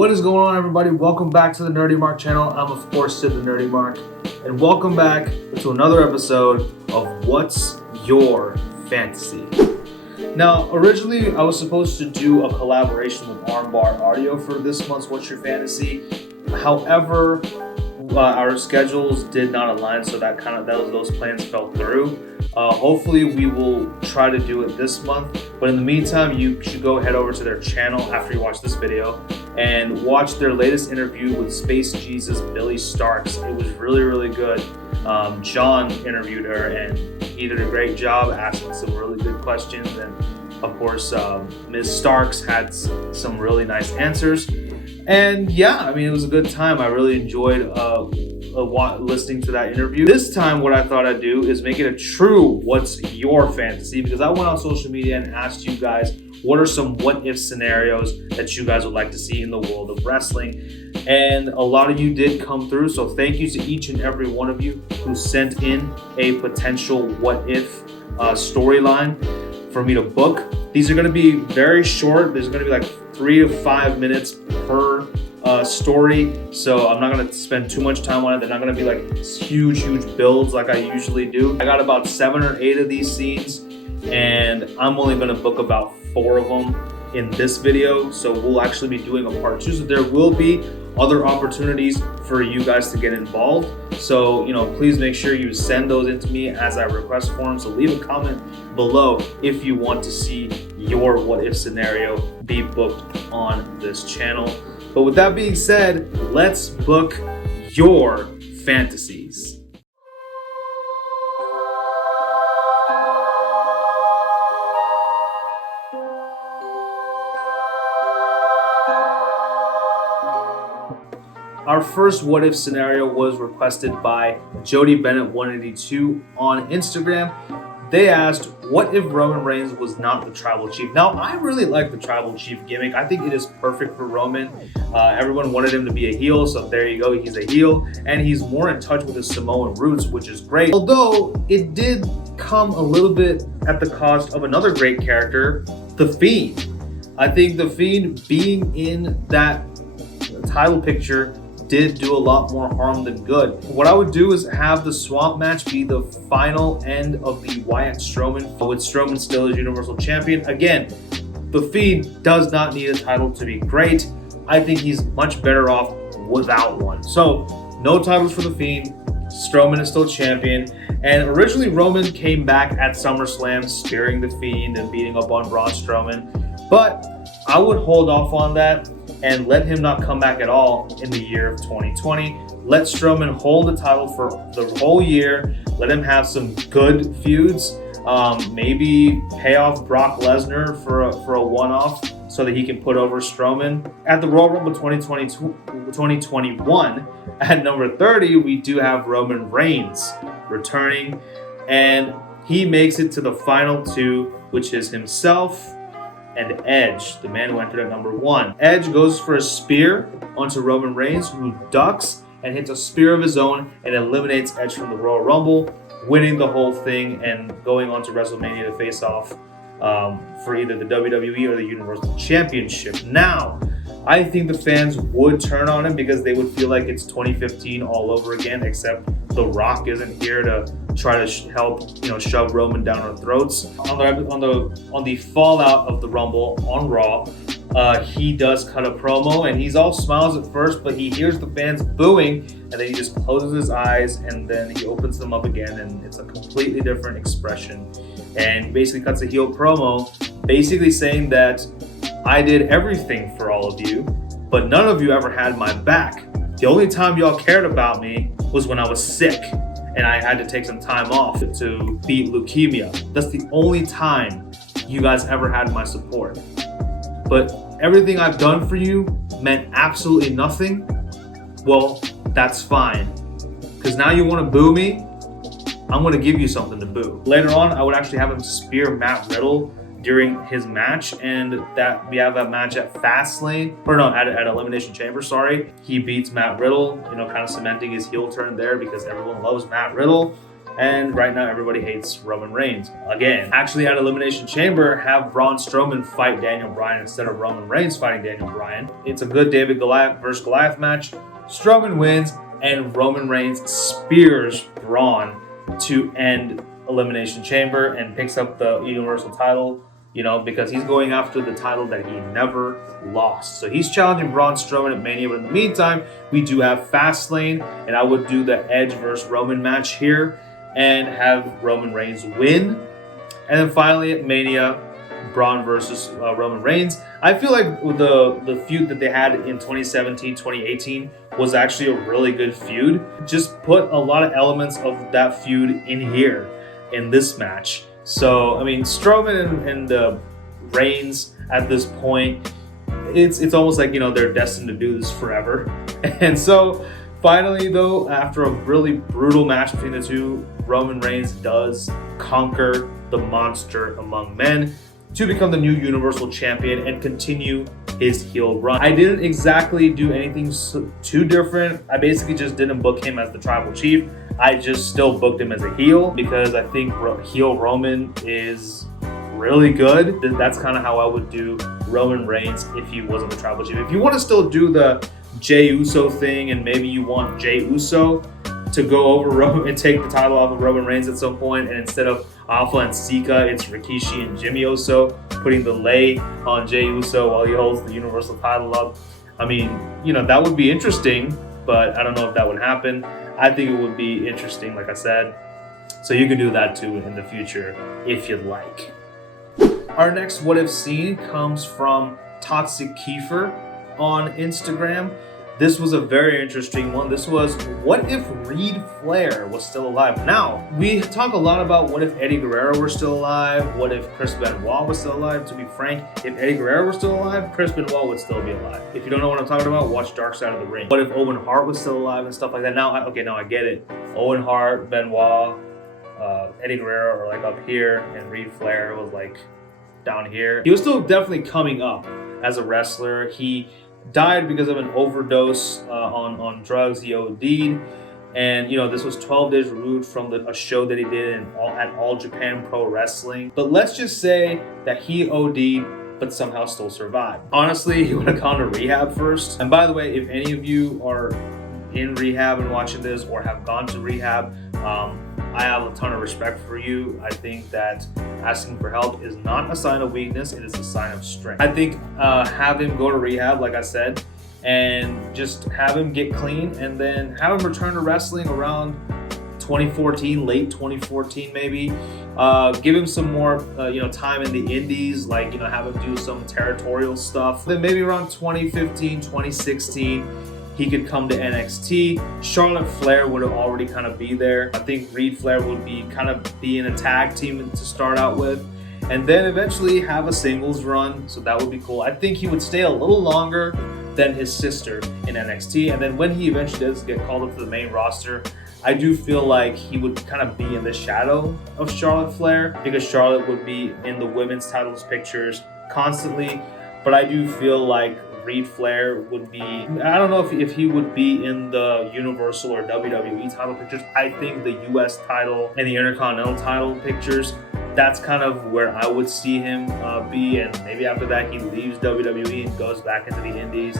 What is going on, everybody? Welcome back to the Nerdy Mark channel. I'm of course Sid the Nerdy Mark, and welcome back to another episode of What's Your Fantasy. Now, originally I was supposed to do a collaboration with Armbar Audio for this month's What's Your Fantasy. However, our schedules did not align, so those plans fell through. Hopefully we will try to do it this month, but in the meantime you should go head over to their channel after you watch this video and watch their latest interview with Space Jesus Billy Starks. It was really good. John interviewed her and he did a great job asking some really good questions, and of course Ms. Starks had some really nice answers. And yeah, I mean, it was a good time. I really enjoyed listening to that interview. This time, what I thought I'd do is make it a true What's Your Fantasy, because I went on social media and asked you guys what are some what-if scenarios that you guys would like to see in the world of wrestling. And a lot of you did come through, so thank you to each and every one of you who sent in a potential what-if storyline for me to book. These are going to be very short. There's going to be like 3 to 5 minutes per story, so I'm not going to spend too much time on it. They're not going to be like huge builds like I usually do. I got about 7 or 8 of these scenes, and I'm only going to book about 4 of them in this video, so we'll actually be doing a part 2, so there will be other opportunities for you guys to get involved. So, please make sure you send those in to me as I request for them. So leave a comment below if you want to see your what if scenario be booked on this channel. But with that being said, let's book your fantasies. Our first what if scenario was requested by Jody Bennett 182 on Instagram. They asked, what if Roman Reigns was not the tribal chief? Now, I really like the tribal chief gimmick. I think it is perfect for Roman. Everyone wanted him to be a heel, so there you go, he's a heel. And he's more in touch with his Samoan roots, which is great. Although, it did come a little bit at the cost of another great character, The Fiend. I think The Fiend being in that title picture did do a lot more harm than good. What I would do is have the swamp match be the final end of the Wyatt Strowman, with Strowman still as Universal Champion. Again, The Fiend does not need a title to be great. I think he's much better off without one. So, no titles for The Fiend. Strowman is still champion. And originally Roman came back at SummerSlam spearing The Fiend and beating up on Braun Strowman. But I would hold off on that and let him not come back at all in the year of 2020. Let Strowman hold the title for the whole year. Let him have some good feuds. Maybe pay off Brock Lesnar for a one-off so that he can put over Strowman. At the Royal Rumble 2021, at number 30, we do have Roman Reigns returning, and he makes it to the final 2, which is himself and Edge, the man who entered at number 1. Edge goes for a spear onto Roman Reigns, who ducks and hits a spear of his own and eliminates Edge from the Royal Rumble, winning the whole thing and going on to WrestleMania to face off for either the WWE or the Universal Championship. Now, I think the fans would turn on him because they would feel like it's 2015 all over again, except The Rock isn't here to try to help, shove Roman down our throats. On the fallout of the Rumble on Raw, he does cut a promo and he's all smiles at first, but he hears the fans booing and then he just closes his eyes and then he opens them up again and it's a completely different expression. And he basically cuts a heel promo, basically saying that I did everything for all of you, but none of you ever had my back. The only time y'all cared about me was when I was sick and I had to take some time off to beat leukemia. That's the only time you guys ever had my support. But everything I've done for you meant absolutely nothing. Well, that's fine. Because now you want to boo me? I'm going to give you something to boo. Later on, I would actually have him spear Matt Riddle during his match, and that we have that match at Fastlane, or no, at Elimination Chamber, sorry. He beats Matt Riddle, kind of cementing his heel turn there because everyone loves Matt Riddle. And right now, everybody hates Roman Reigns. Again, actually at Elimination Chamber, have Braun Strowman fight Daniel Bryan instead of Roman Reigns fighting Daniel Bryan. It's a good David Goliath versus Goliath match. Strowman wins, and Roman Reigns spears Braun to end Elimination Chamber and picks up the Universal title, because he's going after the title that he never lost. So he's challenging Braun Strowman at Mania, but in the meantime, we do have Fastlane, and I would do the Edge versus Roman match here and have Roman Reigns win. And then finally at Mania, Braun versus Roman Reigns. I feel like the feud that they had in 2017, 2018 was actually a really good feud. Just put a lot of elements of that feud in here in this match. So, I mean, Strowman and Reigns at this point, it's almost like, they're destined to do this forever. And so finally, though, after a really brutal match between the two, Roman Reigns does conquer the monster among men to become the new Universal Champion and continue his heel run. I didn't exactly do anything too different. I basically just didn't book him as the Tribal Chief. I just still booked him as a heel because I think heel Roman is really good. That's kind of how I would do Roman Reigns if he wasn't the Tribal Chief. If you want to still do the Jey Uso thing and maybe you want Jey Uso to go over Roman and take the title off of Roman Reigns at some point, and instead of Alpha and Sika, it's Rikishi and Jimmy Uso putting the lay on Jey Uso while he holds the Universal title up. I mean, that would be interesting, but I don't know if that would happen. I think it would be interesting, like I said. So you can do that too in the future if you'd like. Our next What If scene comes from Toxic Kiefer on Instagram. This was a very interesting one. This was, what if Reed Flair was still alive? Now, we talk a lot about what if Eddie Guerrero were still alive, what if Chris Benoit was still alive. To be frank, if Eddie Guerrero were still alive, Chris Benoit would still be alive. If you don't know what I'm talking about, watch Dark Side of the Ring. What if Owen Hart was still alive and stuff like that? Now I get it. Owen Hart, Benoit, Eddie Guerrero are like up here, and Reed Flair was like down here. He was still definitely coming up as a wrestler. He died because of an overdose on drugs. He OD'd, and this was 12 days removed from a show that he did at All Japan Pro Wrestling. But let's just say that he OD'd but somehow still survived. Honestly, he would have gone to rehab first. And by the way, if any of you are in rehab and watching this or have gone to rehab, I have a ton of respect for you. I think that asking for help is not a sign of weakness, it is a sign of strength. I think have him go to rehab, like I said, and just have him get clean, and then have him return to wrestling around 2014, late 2014 maybe. Give him some more time in the indies, like have him do some territorial stuff. Then maybe around 2015, 2016, he could come to NXT. Charlotte Flair would have already kind of be there. I think Reed Flair would be in a tag team to start out with, and then eventually have a singles run. So that would be cool. I think he would stay a little longer than his sister in NXT, and then when he eventually does get called up to the main roster, I do feel like he would kind of be in the shadow of Charlotte Flair, because Charlotte would be in the women's titles pictures constantly. But I do feel like Reed Flair would be, I don't know if he would be in the Universal or WWE title pictures. I think the US title and the Intercontinental title pictures, that's kind of where I would see him be. And maybe after that he leaves WWE and goes back into the indies.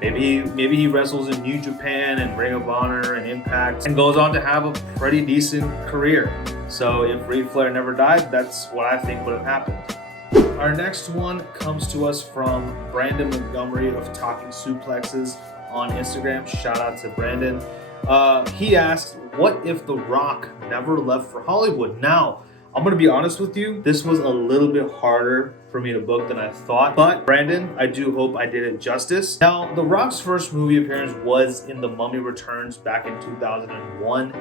Maybe he wrestles in New Japan and Ring of Honor and Impact and goes on to have a pretty decent career. So if Reed Flair never died, that's what I think would have happened. Our next one comes to us from Brandon Montgomery of Talking Suplexes on Instagram. Shout out to Brandon. He asked, what if The Rock never left for Hollywood? Now, I'm going to be honest with you, this was a little bit harder for me to book than I thought. But Brandon, I do hope I did it justice. Now, The Rock's first movie appearance was in The Mummy Returns back in 2001.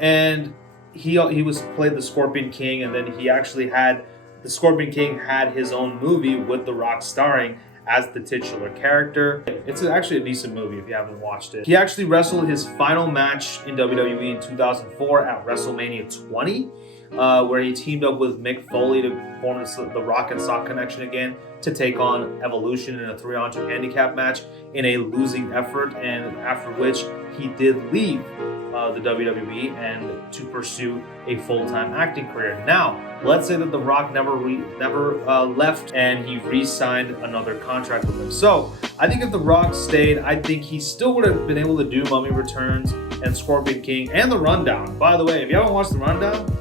And he played the Scorpion King, and then he actually had the Scorpion King had his own movie with The Rock starring as the titular character. It's actually a decent movie if you haven't watched it. He actually wrestled his final match in WWE in 2004 at WrestleMania 20. where he teamed up with Mick Foley to form the Rock and Sock connection again to take on Evolution in a 3-on-2 handicap match in a losing effort, and after which he did leave the WWE and to pursue a full-time acting career. Now, let's say that The Rock never left and he re-signed another contract with him. So, I think if The Rock stayed, I think he still would have been able to do Mummy Returns and Scorpion King and The Rundown. By the way, if you haven't watched The Rundown,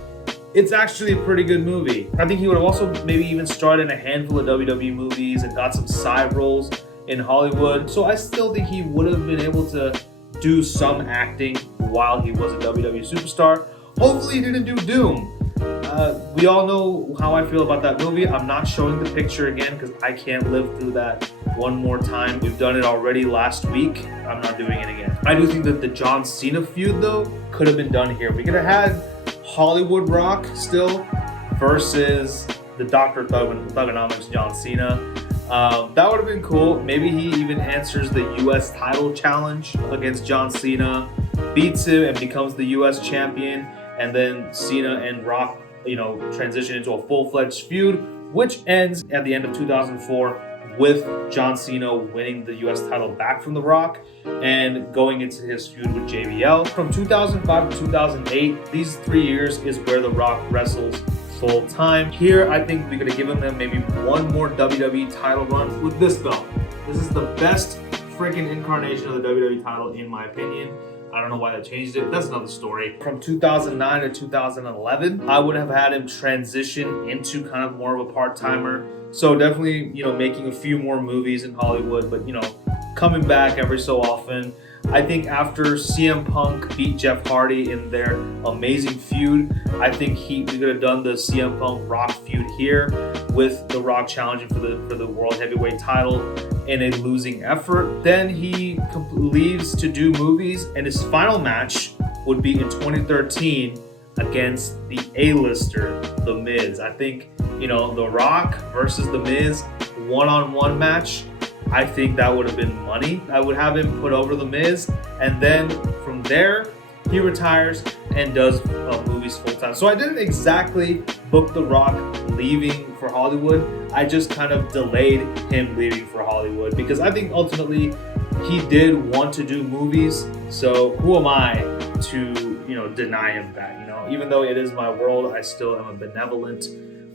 it's actually a pretty good movie. I think he would have also maybe even starred in a handful of WWE movies and got some side roles in Hollywood. So I still think he would have been able to do some acting while he was a WWE superstar. Hopefully he didn't do Doom. We all know how I feel about that movie. I'm not showing the picture again because I can't live through that one more time. We've done it already last week. I'm not doing it again. I do think that the John Cena feud, though, could have been done here. We could have had Hollywood Rock still versus the Dr. Thugonomics John Cena. That would have been cool. Maybe he even answers the US title challenge against John Cena, beats him and becomes the US champion, and then Cena and Rock, transition into a full-fledged feud, which ends at the end of 2004 with John Cena winning the US title back from The Rock and going into his feud with JBL. From 2005 to 2008, these 3 years is where The Rock wrestles full time. Here, I think we could have given them maybe one more WWE title run with this belt. This is the best freaking incarnation of the WWE title, in my opinion. I don't know why they changed it. That's another story. From 2009 to 2011, I would have had him transition into kind of more of a part-timer. So definitely, making a few more movies in Hollywood, but, coming back every so often. I think after CM Punk beat Jeff Hardy in their amazing feud, I think we could have done the CM Punk Rock feud here with The Rock challenging for the World Heavyweight title in a losing effort. Then he leaves to do movies, and his final match would be in 2013 against the A-lister, The Miz. I think, The Rock versus The Miz, one-on-one match. I think that would have been money. I would have him put over The Miz, and then from there, he retires and does movies full time. So I didn't exactly book The Rock leaving for Hollywood. I just kind of delayed him leaving for Hollywood because I think ultimately he did want to do movies. So who am I to, deny him that? Even though it is my world, I still am a benevolent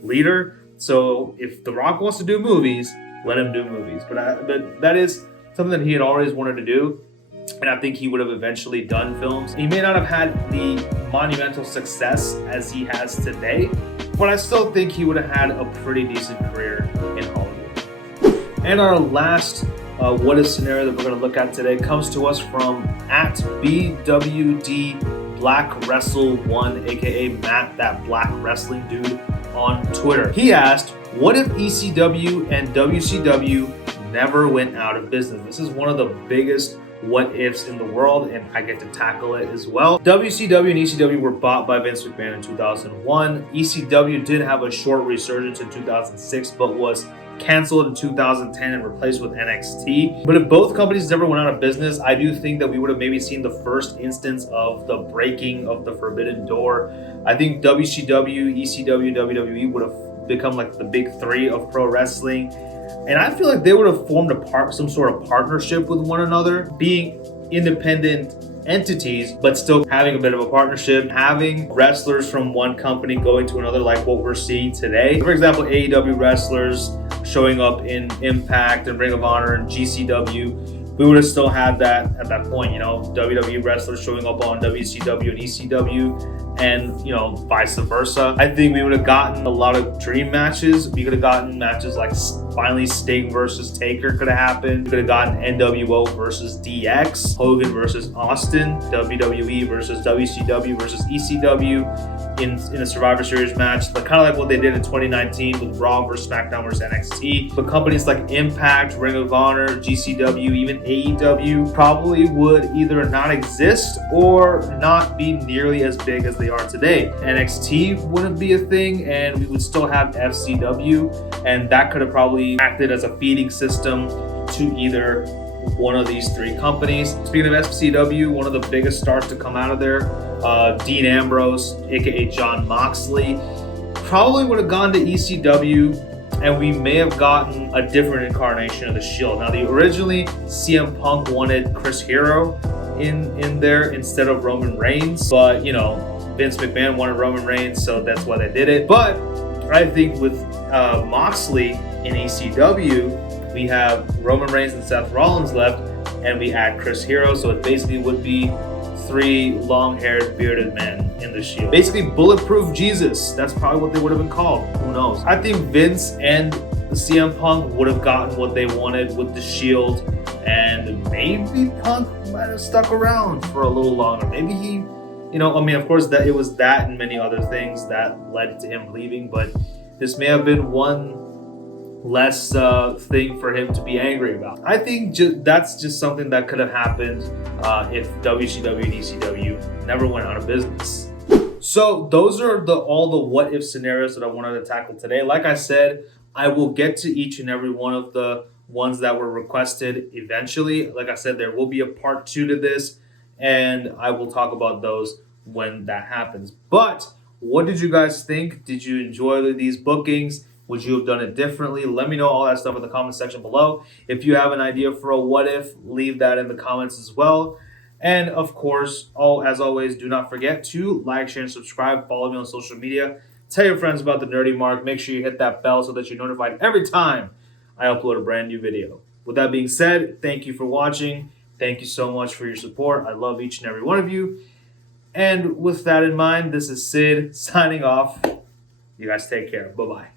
leader. So if The Rock wants to do movies, let him do movies. But that is something that he had always wanted to do, and I think he would have eventually done films. He may not have had the monumental success as he has today, but I still think he would have had a pretty decent career in Hollywood. And our last what if scenario that we're going to look at today comes to us from @BWD Black Wrestle 1, aka Matt, that black wrestling dude, on Twitter. He asked, what if ECW and WCW never went out of business? This is one of the biggest what ifs in the world, and I get to tackle it as well. WCW and ECW were bought by Vince McMahon in 2001. ECW did have a short resurgence in 2006, but was canceled in 2010 and replaced with NXT. But if both companies never went out of business, I do think that we would have maybe seen the first instance of the breaking of the forbidden door. I think WCW, ECW, WWE would have become like the big three of pro wrestling. And I feel like they would have formed some sort of partnership with one another, being independent entities, but still having a bit of a partnership, having wrestlers from one company going to another, like what we're seeing today. For example, AEW wrestlers showing up in Impact and Ring of Honor and GCW. We would have still had that at that point, WWE wrestlers showing up on WCW and ECW, and vice versa. I think we would have gotten a lot of dream matches. We could have gotten matches like finally Sting versus Taker could have happened. We could have gotten NWO versus DX, Hogan versus Austin, WWE versus WCW versus ECW in a Survivor Series match, kind of like what they did in 2019 with Raw versus SmackDown versus NXT. But companies like Impact, Ring of Honor, GCW, even AEW probably would either not exist or not be nearly as big as they are today. NXT wouldn't be a thing, and we would still have FCW, and that could have probably acted as a feeding system to either one of these three companies. Speaking of FCW, one of the biggest stars to come out of there Dean Ambrose, aka John Moxley, probably would have gone to ECW, and we may have gotten a different incarnation of the Shield. Now, originally CM Punk wanted Chris Hero in there instead of Roman Reigns, but you know, Vince McMahon wanted Roman Reigns, so that's why they did it. But I think with Moxley in ECW, we have Roman Reigns and Seth Rollins left, and we add Chris Hero, so it basically would be 3 long-haired, bearded men in the Shield. Basically, Bulletproof Jesus. That's probably what they would have been called. Who knows? I think Vince and CM Punk would have gotten what they wanted with the Shield, and maybe Punk might have stuck around for a little longer. Maybe he, you know, I mean, of course, that it was that and many other things that led to him leaving, but this may have been one less thing for him to be angry about. I think that's just something that could have happened if WCW and ECW never went out of business. So those are all the what if scenarios that I wanted to tackle today. Like I said, I will get to each and every one of the ones that were requested eventually. Like I said, there will be a part 2 to this, and I will talk about those when that happens. But what did you guys think? Did you enjoy these bookings? Would you have done it differently? Let me know all that stuff in the comment section below. If you have an idea for a what if, leave that in the comments as well. And of course, as always, do not forget to like, share, and subscribe. Follow me on social media. Tell your friends about the Nerdy Mark. Make sure you hit that bell so that you're notified every time I upload a brand new video. With that being said, thank you for watching. Thank you so much for your support. I love each and every one of you. And with that in mind, this is Sid signing off. You guys take care. Bye-bye.